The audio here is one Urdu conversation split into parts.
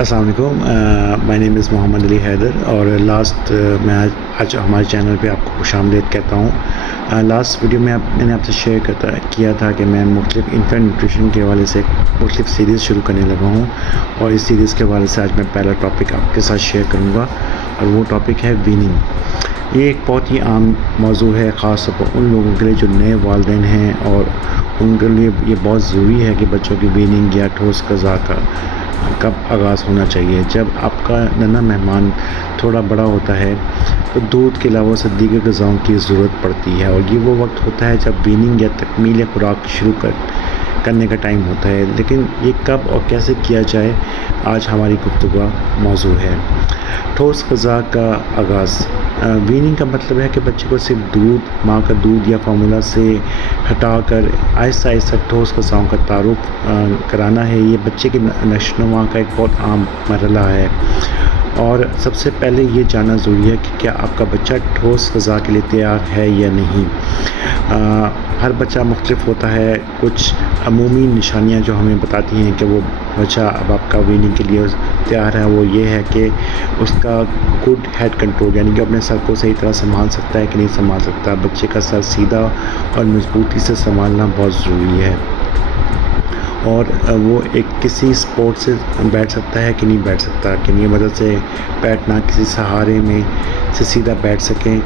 السلام علیکم، مائی نیم از محمد علی حیدر اور میں آج ہمارے چینل پہ آپ کو خوش آمدید کہتا ہوں۔ لاسٹ ویڈیو میں میں نے آپ سے شیئر کیا تھا کہ میں مختلف انفینٹ نیوٹریشن کے حوالے سے مختلف سیریز شروع کرنے لگا ہوں، اور اس سیریز کے حوالے سے آج میں پہلا ٹاپک آپ کے ساتھ شیئر کروں گا، اور وہ ٹاپک ہے ویننگ۔ یہ ایک بہت ہی عام موضوع ہے، خاص طور پر ان لوگوں کے لیے جو نئے والدین ہیں، اور ان کے لیے یہ بہت ضروری ہے کہ بچوں کی ویننگ یا ٹھوس غذا کا کب آغاز ہونا چاہیے۔ جب آپ کا ننھا مہمان تھوڑا بڑا ہوتا ہے تو دودھ کے علاوہ سے دیگر غذاؤں کی ضرورت پڑتی ہے، اور یہ وہ وقت ہوتا ہے جب ویننگ یا تکمیل خوراک شروع کرنے کا ٹائم ہوتا ہے۔ لیکن یہ کب اور کیسے کیا جائے، آج ہماری گفتگو کا موضوع ہے۔ ٹھوس غذا کا آغاز۔ ویننگ کا مطلب ہے کہ بچے کو صرف ماں کا دودھ یا فارمولا سے ہٹا کر آہستہ آہستہ ٹھوس غذاؤں کا تعارف کرانا ہے۔ یہ بچے کی نشو و نما کا ایک بہت عام مرحلہ ہے، اور سب سے پہلے یہ جاننا ضروری ہے کہ کیا آپ کا بچہ ٹھوس غذا کے لیے تیار ہے یا نہیں۔ ہر بچہ مختلف ہوتا ہے۔ کچھ عمومی نشانیاں جو ہمیں بتاتی ہیں کہ وہ بچہ اب آپ کا ویننگ کے لیے تیار ہے، وہ یہ ہے کہ اس کا گڈ ہیڈ کنٹرول، یعنی کہ اپنے سر کو صحیح طرح سنبھال سکتا ہے کہ نہیں سنبھال سکتا۔ بچے کا سر سیدھا اور مضبوطی سے سنبھالنا بہت ضروری ہے، اور وہ کسی سپورٹ سے بیٹھ سکتا ہے کہ نہیں بیٹھ سکتا، کہ نہیں مدد سے بیٹھنا، کسی سہارے میں سے سیدھا بیٹھ سکیں۔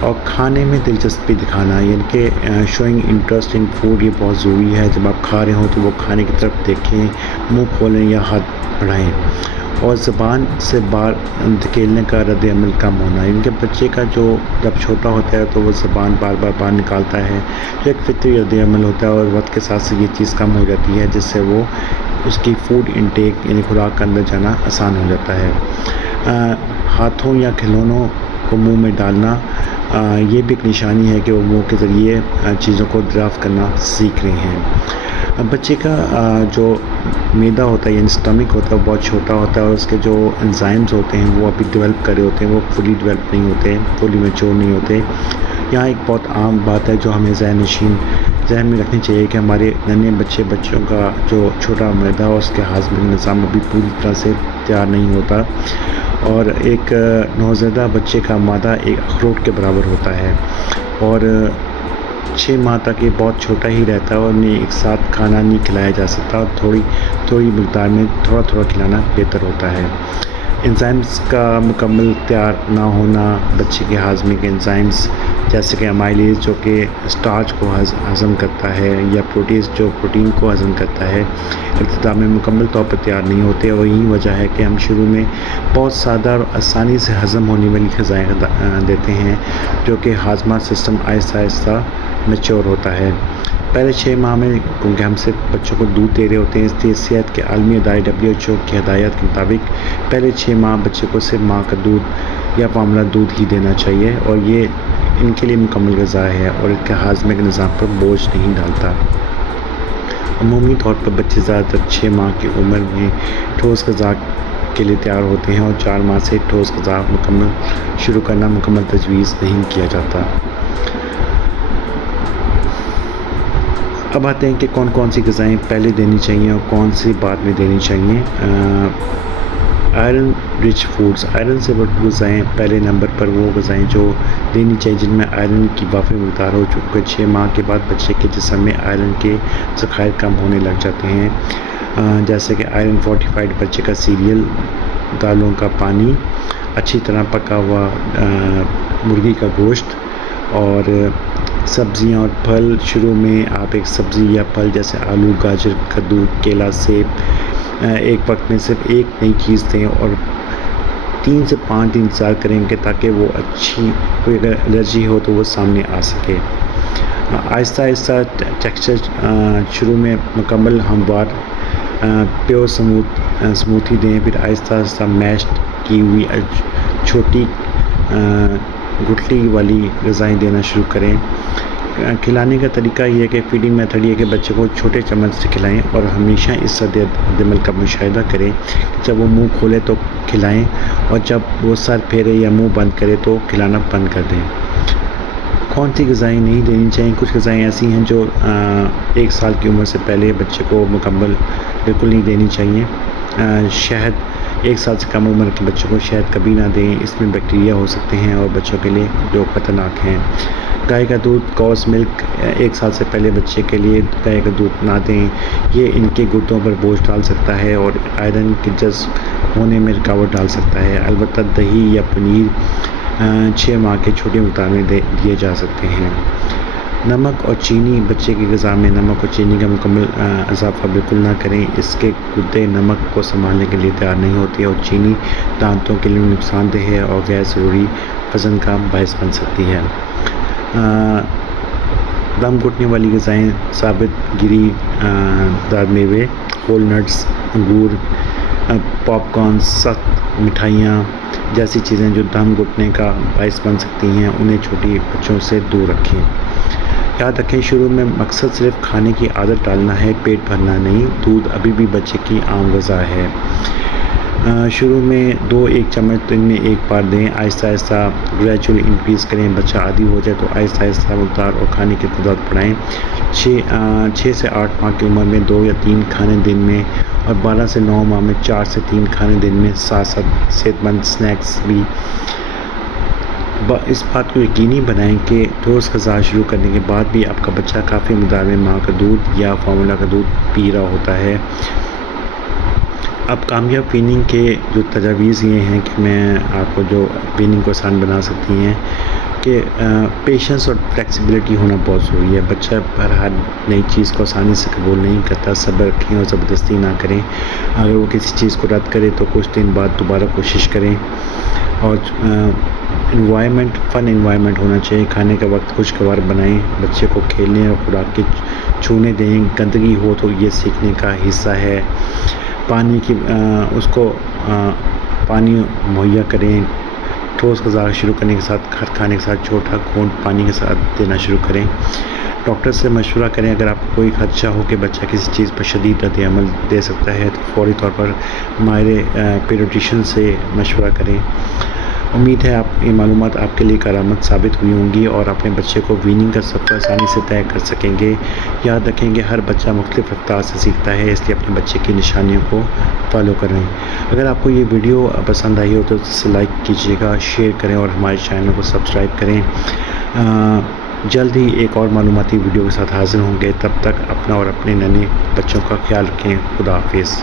اور کھانے میں دلچسپی دکھانا، یعنی کہ شوئنگ انٹرسٹ ان فوڈ، یہ بہت ضروری ہے۔ جب آپ کھا رہے ہوں تو وہ کھانے کی طرف دیکھیں، منہ کھولیں یا ہاتھ بڑھائیں، اور زبان سے باہر دھکیلنے کا رد عمل کم ہونا، یعنی کہ بچے کا جب چھوٹا ہوتا ہے تو وہ زبان بار بار باہر نکالتا ہے، جو ایک فطری رد عمل ہوتا ہے، اور وقت کے ساتھ یہ چیز کم ہو جاتی ہے، جس سے وہ اس کی فوڈ انٹیک یعنی خوراک کا اندر جانا آسان ہو جاتا ہے۔ ہاتھوں یا کھلونوں کو منہ میں ڈالنا، یہ بھی ایک نشانی ہے کہ وہ منہ کے ذریعے چیزوں کو دریافت کرنا سیکھ رہے ہیں۔ بچے کا جو معدہ ہوتا ہے یعنی اسٹمک ہوتا ہے، وہ بہت چھوٹا ہوتا ہے، اور اس کے جو انزائمز ہوتے ہیں وہ ابھی ڈیولپ کر رہے ہوتے ہیں، وہ فلی ڈیولپ نہیں ہوتے، فلی میچور نہیں ہوتے۔ یہاں ایک بہت عام بات ہے جو ہمیں ذہن میں رکھنی چاہیے کہ ہمارے ننھے بچوں کا جو چھوٹا معدہ اور اس کے ہاضمے کا نظام ابھی پوری طرح سے تیار نہیں ہوتا، اور ایک نوزائیدہ بچے کا معدہ ایک اخروٹ کے برابر ہوتا ہے، اور 6 ماہ تک یہ بہت چھوٹا ہی رہتا ہے، اور انہیں ایک ساتھ کھانا نہیں کھلایا جا سکتا، اور تھوڑی مقدار میں تھوڑا کھلانا بہتر ہوتا ہے۔ انزائمز کا مکمل تیار نہ ہونا، بچے کے ہاضمے کے انزائمز جیسے کہ امائلیز جو کہ اسٹارچ کو ہضم کرتا ہے، یا پروٹیز جو پروٹین کو ہضم کرتا ہے، ابتدا میں مکمل طور پر تیار نہیں ہوتے، اور یہی وجہ ہے کہ ہم شروع میں بہت سادہ اور آسانی سے ہضم ہونے والی غذائیں دیتے ہیں، جو کہ ہاضمہ سسٹم آہستہ آہستہ میچور ہوتا ہے۔ پہلے 6 ماہ میں کیونکہ ہم صرف بچوں کو دودھ دے رہے ہوتے ہیں، اس لیے صحت کے عالمی ادارے WHO کی ہدایات کے مطابق پہلے 6 ماہ بچے کو صرف ماں کا دودھ یا فارمولا دودھ ہی دینا چاہیے، اور یہ ان کے لیے مکمل غذا ہے، اور ان کے ہاضمے کے نظام پر بوجھ نہیں ڈالتا۔ عمومی طور پر بچے زیادہ تر 6 ماہ کی عمر میں ٹھوس غذا کے لیے تیار ہوتے ہیں، اور 4 ماہ سے ٹھوس غذا شروع کرنا مکمل تجویز نہیں کیا جاتا۔ اب آتے ہیں کہ کون سی غذائیں پہلے دینی چاہیے اور کون سی بعد میں دینی چاہیے۔ آئرن رچ فوڈز، آئرن سے بھرپور غذائیں پہلے نمبر پر وہ غذائیں جو دینی چاہیے جن میں آئرن کی وافر مقدار ہو، چونکہ 6 ماہ کے بعد بچے کے جسم میں آئرن کے ذخائر کم ہونے لگ جاتے ہیں، جیسے کہ آئرن فورٹیفائڈ بچے کا سیریل، دالوں کا پانی، اچھی طرح پکا ہوا مرغی کا گوشت، اور سبزیاں اور پھل۔ شروع میں آپ ایک سبزی یا پھل جیسے آلو، گاجر، کدو، کیلا، سیب ایک وقت میں صرف ایک نئی چیز دیں، اور 3 سے 5 دن انتظار کریں کہ تاکہ وہ کوئی اگر الرجی ہو تو وہ سامنے آ سکے۔ آہستہ آہستہ ٹیکسچر شروع میں مکمل ہموار پیور سموتھی دیں، پھر آہستہ آہستہ میشڈ کی ہوئی چھوٹی گٹھلی والی غذائیں دینا شروع کریں۔ کھلانے کا طریقہ یہ ہے کہ فیڈنگ میتھڈ یہ ہے کہ بچے کو چھوٹے چمچ سے کھلائیں، اور ہمیشہ اس رد عمل کا مشاہدہ کریں کہ جب وہ منہ کھولے تو کھلائیں، اور جب وہ سر پھیرے یا منہ بند کرے تو کھلانا بند کر دیں۔ کون سی غذائیں نہیں دینی چاہیے؟ کچھ غذائیں ایسی ہیں جو 1 سال کی عمر سے پہلے بچے کو مکمل بالکل نہیں دینی چاہیے۔ شہد 1 سال سے کم عمر کے بچوں کو شہد کبھی نہ دیں، اس میں بیکٹیریا ہو سکتے ہیں اور بچوں کے لیے جو خطرناک ہیں۔ گائے کا دودھ کوس ملک 1 سال سے پہلے بچے کے لیے گائے کا دودھ نہ دیں، یہ ان کے گردوں پر بوجھ ڈال سکتا ہے اور آئرن کے جذب ہونے میں رکاوٹ ڈال سکتا ہے۔ البتہ دہی یا پنیر 6 ماہ کے چھوٹے مقدار میں دیے جا سکتے ہیں۔ نمک اور چینی، بچے کی غذا میں نمک اور چینی کا مکمل اضافہ بالکل نہ کریں، اس کے گردے نمک کو سنبھالنے کے لیے تیار نہیں ہوتے اور چینی دانتوں کے لیے نقصان دہ ہے اور غیر ضروری وزن کا باعث بن سکتی ہے۔ دم گھٹنے والی غذائیں ثابت گری دار میوے، ہول نٹس، انگور، پاپ کارن، سخت مٹھائیاں جیسی چیزیں جو دم گھٹنے کا باعث بن سکتی ہیں انہیں چھوٹی بچوں سے دور رکھیں۔ یاد رکھیں شروع میں مقصد صرف کھانے کی عادت ڈالنا ہے، پیٹ بھرنا نہیں۔ دودھ ابھی بھی بچے کی عام غذا ہے۔ شروع میں 2-1 چمچ دن میں 1 بار دیں، آہستہ آہستہ گریجول انکریز کریں۔ بچہ عادی ہو جائے تو آہستہ آہستہ مقدار اور کھانے کی تعداد بڑھائیں۔ 6 سے 8 ماہ کی عمر میں 2 یا 3 کھانے دن میں اور 12 سے 9 ماہ میں 4 سے 3 کھانے دن میں، ساتھ ساتھ صحت مند سنیکس بھی۔ اس بات کو یقینی بنائیں کہ ٹھوس غذا شروع کرنے کے بعد بھی آپ کا بچہ کافی مقدار میں ماں کا دودھ یا فارمولا کا دودھ پی رہا ہوتا ہے۔ اب کامیاب ویننگ کے جو تجاویز یہ ہیں کہ میں آپ کو جو ویننگ کو آسان بنا سکتی ہیں کہ پیشنس اور فلیکسیبلٹی ہونا بہت ضروری ہے۔ بچہ ہر نئی چیز کو آسانی سے قبول نہیں کرتا، صبر رکھیں اور زبردستی نہ کریں۔ اگر وہ کسی چیز کو رد کرے تو کچھ دن بعد دوبارہ کوشش کریں۔ اور فن انوائرمنٹ ہونا چاہیے، کھانے کا وقت خوشگوار بنائیں، بچے کو کھیلنے اور خوراک کے چھونے دیں، گندگی ہو تو یہ سیکھنے کا حصہ ہے۔ اس کو پانی مہیا کریں، ٹھوس غذا شروع کرنے کے ساتھ کھانے کے ساتھ چھوٹا گھونٹ پانی کے ساتھ دینا شروع کریں۔ ڈاکٹر سے مشورہ کریں، اگر آپ کو کوئی خدشہ ہو کہ بچہ کسی چیز پر شدید رد عمل دے سکتا ہے تو فوری طور پر ماہر پیڈیاٹریشین سے مشورہ کریں۔ امید ہے یہ معلومات آپ کے لیے کارآمد ثابت ہوئی ہوں گی اور اپنے بچے کو ویننگ کا سفر آسانی سے طے کر سکیں گے۔ یاد رکھیں کہ ہر بچہ مختلف رفتار سے سیکھتا ہے، اس لیے اپنے بچے کی نشانیوں کو فالو کریں۔ اگر آپ کو یہ ویڈیو پسند آئی ہو تو اسے لائک کیجیے گا، شیئر کریں اور ہمارے چینل کو سبسکرائب کریں۔ جلد ہی ایک اور معلوماتی ویڈیو کے ساتھ حاضر ہوں گے، تب تک اپنا اور اپنے ننے بچوں کا خیال رکھیں۔ خدا حافظ۔